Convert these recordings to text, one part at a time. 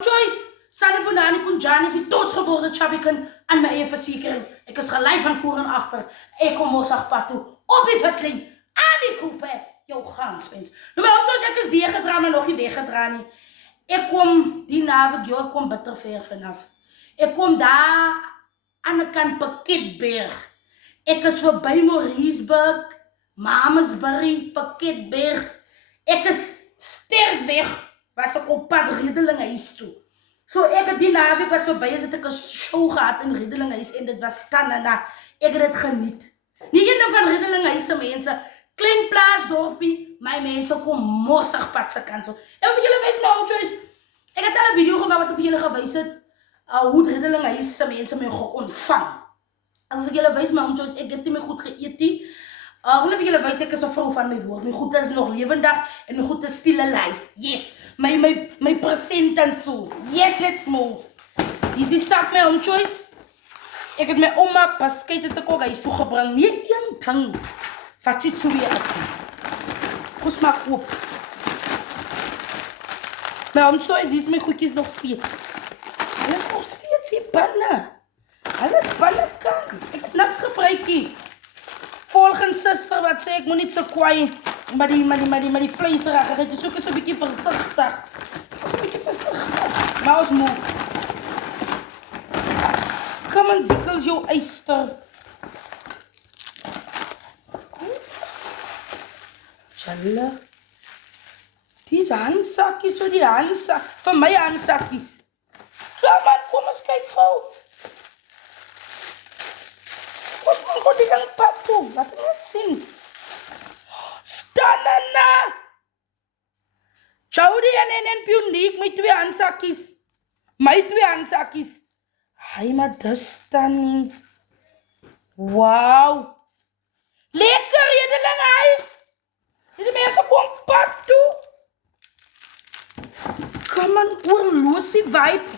Joyce, Sanne Bonani Kunjan is die toetsgeboorde Chabikan aan my eie versekering. Ek is gelei van voor en agter. Ek kom Mossagpad toe op die witlyn aan die koepe. Jou gangspens. Nou wel Joyce, ek is deegedra maar nog nie weggedra nie. Ek kom die naweek, ek kom Bitterveer vanaf. Ek kom daar aan die kant Pakketberg. Ek is verby Mauriceburg, Mamasbury, Pakketberg. Ek is sterk weg, was ek op pad Riedelinghuis toe. So ek het die naweek wat verby is, het ek 'n show gehad in Riedelinghuis en dit was Canada. Ek het dit geniet. Nie een van Riedelinghuis se mense, klein plaasdorpie, my mense kom Mossagpad se kant toe. En vir julle wys my om Joyce, ek het al 'n video gemaak wat ek vir julle gewys het, hoe Riedelinghuis se mense my ontvang. En vir julle wys my om Joyce, ek het nie my goed geëet nie. Wil vir julle wys ek is 'n vrou van my woord. My goed is nog lewendig en my goed is still alive. Yes, my present en so. Yes, let's move. Hier is die sak my om Joyce. Ek het my ouma paskette te kook huis toe gebring. Nie een ding wat jy toe weer is. Kus maak oop. My om Joyce, hier is my goedjies nog steeds. Hulle is nog steeds hier binne. Hulle is binne kan. Ek het niks gebruik nie. Volgens suster wat sê ek moet nie so kwaai maar die vleiserigheid. Dis ook so 'n bietjie versigtig. Dis 'n bietjie versigtig. Maar ons moet. Kom aan, Zikkels jou eyster. Tjalla. Dis handsakkies so die handsak. Vir my handsakkies. Kom ons kyk gou. Wat die gang pad toe, laat ek net sien. Stanana! Jody en Puniek, my twee handsakkies. My twee handsakkies. Hy maar dis stunning. Wow! Lekker, Riedelinghuis! Dis mense kom pad toe. Kom aan, oorloosie vibe.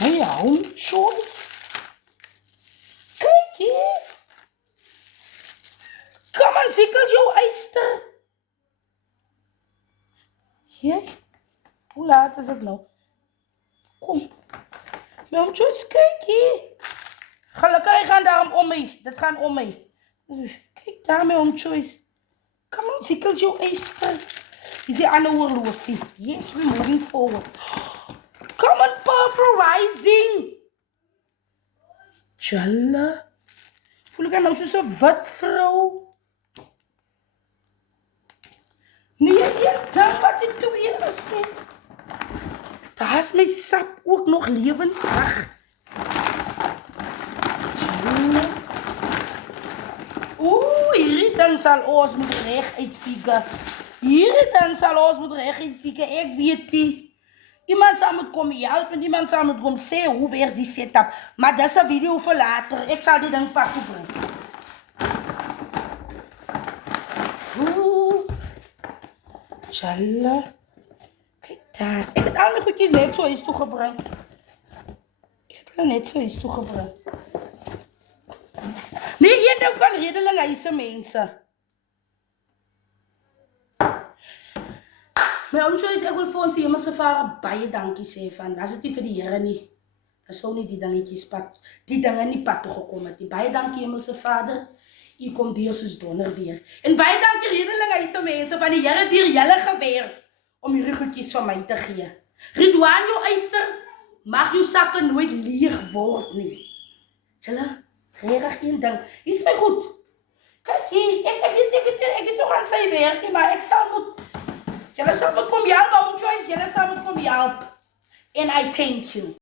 My home choice. Kom aan, Zikkels jou eyster. Jy? Hoe laat is dit nou? Kom. My om Joyce, kyk hier. Gelukkig gaan daarom om my. Dit gaan om my. Kyk daar, my om Joyce. Kom aan, Zikkels jou eyster. Is die ander oorloosie. Yes, we're moving forward. Kom aan, pulverizing. Tjalla. Voel ek nou soos 'n wit vrou. Nee, een wat die twee is nie. Daar is my sap ook nog lewendig. Oeh, hierdie ding sal ons moet reg uitfigure. Hierdie ding sal ons moet reg uitfigure. Ek weet nie. Iemand sal moet kom help en iemand sal moet kom sê hoe werk die setup. Maar dis 'n video vir later. Ek sal die ding pak toe bring. Tjalla. Kijk daar. Ek het al my goedjies net so huis toe gebring. Nee, een ding van Riedelinghuis mense. My oom Joyce, ek wil vir ons Hemelse Vader baie dankie sê van, was dit nie vir die Here nie, dan sou nie die dinge nie pad toe gekom het nie. Baie dankie Hemelse Vader, U kom deur soos donder weer. En baie dankie Riedelinghuis mense van die Here deur julle gewerk om hierdie goedjies van my te gee. Ridwan jou eyster, mag jou sakke nooit leeg word nie. Julle, regtig een ding, hier is my goed. Kyk hier, ek weet nog aan sy werk nie, maar ek sal moet, julle sal moet kom help, Oom Joyce, julle sal moet kom help. And I thank you.